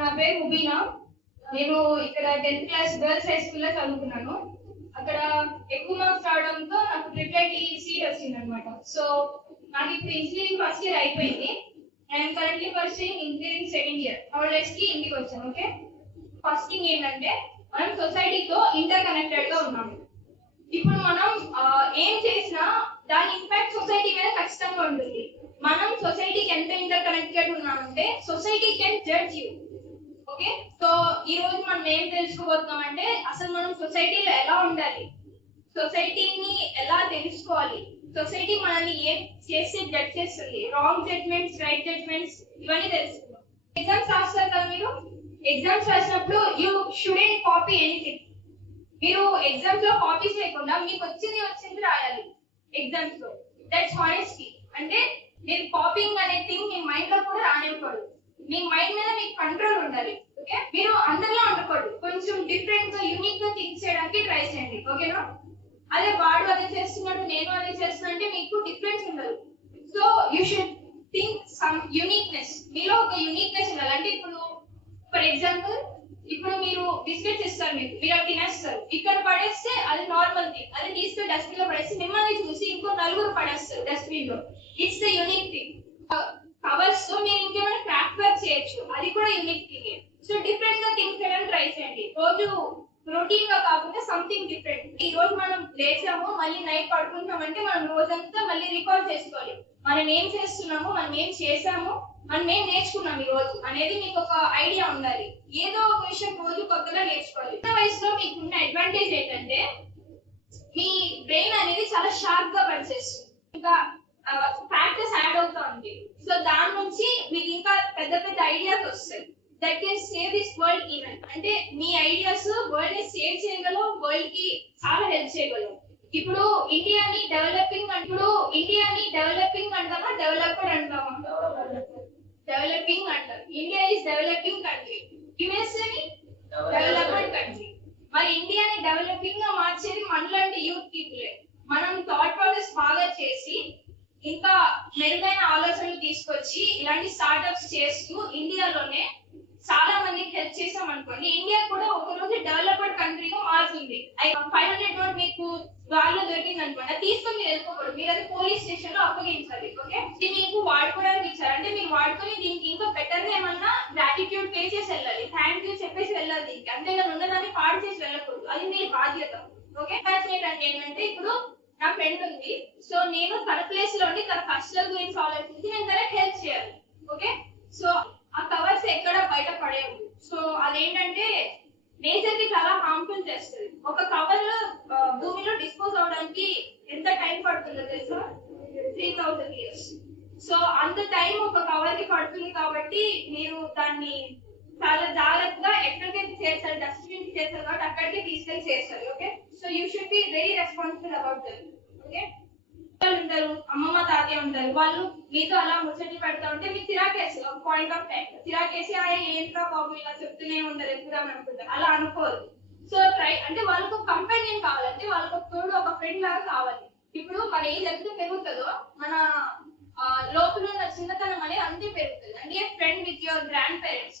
నా పేరు ముబీనా. నేను ఇక్కడ 10th క్లాస్ గర్ల్స్ హై స్కూల్లో చదువుకున్నాను. అక్కడ ఎక్కువ మార్క్స్ రావడంతో నాకు ట్రిపుల్ సీట్ వచ్చిందనమాట. సో నాకు ఇప్పుడు ఇంజనీరింగ్ ఫస్ట్ ఇయర్ అయిపోయింది. I'm currently pursuing engineering second year. Holidays కి ఇంటికి వచ్చాను. ఓకే, ఫస్ట్ థింగ్ ఏంటంటే మనం సొసైటీతో ఇంటర్ కనెక్టెడ్ గా ఉన్నాము. ఇప్పుడు మనం ఏం చేసినా దాని ఇంపాక్ట్ సొసైటీ మీద ఖచ్చితంగా ఉంటుంది. మనం సొసైటీకి ఎంత ఇంటర్ కనెక్టెడ్ ఉన్నామంటే society can judge you. Okay, so ఈ రోజు మనం ఏం తెలుసుకోబోతున్నాం అంటే అసలు మనం సొసైటీలో ఎలా ఉండాలి, సొసైటీని ఎలా తెలుసుకోవాలి, సొసైటీ మనల్ని ఏం చేసి జడ్జ్ చేస్తుంది, రాంగ్ జడ్జ్మెంట్స్, రైట్ జడ్జ్మెంట్స్, ఇవన్నీ తెలుసుకుందాం. ఎగ్జామ్స్ రాస్తారు కదా మీరు. ఎగ్జామ్స్ రాసినప్పుడు యూ షుడెంట్ కాపీ ఎనీథింగ్. మీరు ఎగ్జామ్స్ లో కాపీస్ లేకుండా మీకు వచ్చింది రాయాలి ఎగ్జామ్స్ లో. That's honesty. అంటే మీరు కాపీయింగ్ అనే థింగ్ మీ మైండ్ లో కూడా రానివ్వకూడదు. మీ మైండ్ మీద మీకు కంట్రోల్ ఉండాలి. ఓకే, మీరు అందరిలో ఉండకూడదు. కొంచెం డిఫరెంట్ గా యూనిక్ గా థింక్ చేయడానికి ట్రై చేయండి. ఓకేనా? అదే వాడు అదే చేస్తున్నాడు, నేను అదే చేస్తున్నా అంటే మీకు డిఫరెన్స్ ఉండదు. So you should think some uniqueness. మీలో ఒక యూనిక్నెస్ ఉండాలి. అంటే ఇప్పుడు ఫర్ ఎగ్జాంపుల్, ఇప్పుడు మీరు బిస్కెట్స్ ఇస్తారు, మీరు అవి తినేస్తారు. ఇక్కడ పడేస్తే అది నార్మల్ థింగ్. అది తీసుకుని డస్ట్బిన్ లో పడేస్తే మిమ్మల్ని చూసి ఇంకో నలుగురు పడేస్తారు డస్ట్బిన్ లో. It's the unique thing. Covers తో మీరు ఇంకేమైనా క్రాఫ్ట్ వర్క్ చేయొచ్చు, అది కూడా యూనిక్ థింగ్. సో డిఫరెంట్ గా థింక్ చేయడానికి ట్రై చేయండి. రోజు రొటీన్ గా కాకుండా సంథింగ్ డిఫరెంట్. ఈ రోజు మనం లేచాము, మళ్ళీ నైట్ పడుకుంటామంటే మనం రోజంతా మళ్ళీ రికార్డ్ చేసుకోవాలి. మనం ఏం చేస్తున్నాము, మనం ఏం చేసాము, మనం ఏం నేర్చుకున్నాం ఈ రోజు అనేది మీకు ఒక ఐడియా ఉండాలి. ఏదో ఒక విషయం రోజు కొత్తగా నేర్చుకోవాలి. చిన్న వయసులో మీకున్న అడ్వాంటేజ్ ఏంటంటే మీ బ్రెయిన్ అనేది చాలా షార్ప్ గా పనిచేస్తుంది. ఇంకా ప్రాక్టీస్ యాడ్ అవుతా ఉంది. సో దాని నుంచి మీకు ఇంకా పెద్ద పెద్ద ఐడియాస్ వస్తాయి. That can save this world even. అంటే మీ ఐడియాస్ వరల్డ్ ని సేవ్ చేయగలవు, వరల్డ్ కి చాలా హెల్ప్ చేయగలవు. ఇప్పుడు ఇండియాని డెవలపింగ్ అంటామా, డెవలప్డ్ అంటామా? డెవలపింగ్ అంటారు. India is developing country. యుఎస్ఏని డెవలప్డ్ కంట్రీ. మరి ఇండియాని డెవలపింగ్ గా మార్చేది మనలాంటి యూత్ పీపులే. మనం థాట్ ప్రాసెస్ బాగా చేసి ఇంకా మెరుగైన ఆలోచనలు తీసుకొచ్చి ఇలాంటి స్టార్ట్అప్స్ చేస్తూ ఇండియాలోనే చాలా మందికి హెల్ప్ చేసాం అనుకోండి, ఇండియా కూడా ఒక రోజు డెవలప్డ్ కంట్రీగా మారుతుంది. 500 నోట్ మీకు దారిలో దొరికింది అనుకోండి, తీసుకొని మీరు వెళ్ళిపోకూడదు. మీరు అది పోలీస్ స్టేషన్ లో అప్పగించాలి. ఓకే, ఇది మీకు వాడుకోవడానికి ఇచ్చారు అంటే మీరు వాడుకొని దీనికి ఇంకా బెటర్ గా ఏమన్నా గ్రాటిట్యూడ్ పే చేసి వెళ్ళాలి, థ్యాంక్ యూ చెప్పేసి వెళ్ళాలి దీనికి. అంతేగాని ఉన్నదాన్ని పాడు చేసి వెళ్ళకూడదు. అది మీ బాధ్యత. ఓకే, ఫ్యాసినేట్ అంటే ఏంటంటే ఇప్పుడు నా ఫ్రెండ్ ఉంది. సో నేను తన ప్లేస్ లో ఉండి తన కష్టాల గురించి ఆలోచించి నేను తనకి హెల్ప్ చేయాలి. ఓకే, సో ఆ కవర్స్ ఎక్కడ బయట పడేయదు. సో అదేంటంటే నేచర్ కి చాలా హార్మ్ఫుల్ చేస్తుంది. ఒక కవర్ భూమిలో డిస్పోజ్ అవడానికి ఎంత టైం పడుతుందో తెలుసా? 3000 years. సో అంత టైం ఒక కవర్ కి పడుతుంది. కాబట్టి మీరు దాన్ని చాలా జాగ్రత్తగా ఎక్కడికైతే చేస్తారు, డస్ట్బిన్ కి చేస్తారు కాబట్టి అక్కడికి తీసుకెళ్లి చేస్తారు. Okay, so you should be very responsible about that. Okay, ఉంటారు, అమ్మమ్మ తాతయ్య ఉంటారు, వాళ్ళు మీతో అలా ముచ్చట్లు పెడతా ఉంటే మీకు చిరాకేసి ఒక పాయింట్ ఆఫ్ టైం చిరాకేసి ఏంట్రా బాబు ఇలా చెప్తూనే ఉంటారు ఎప్పుడు అని అనుకుంటారు. అలా అనుకోరు. సో ట్రై అంటే వాళ్ళకు ఒక కంపెనీయన్ కావాలంటే వాళ్ళకు ఒక తోడు, ఒక ఫ్రెండ్ లాగా కావాలి. ఇప్పుడు మన ఏజ్ ఎంత పెరుగుతుందో మన లోపల ఉన్న చిన్నతనం అనేది అంతే పెరుగుతుంది. అంటే friend with your grand parents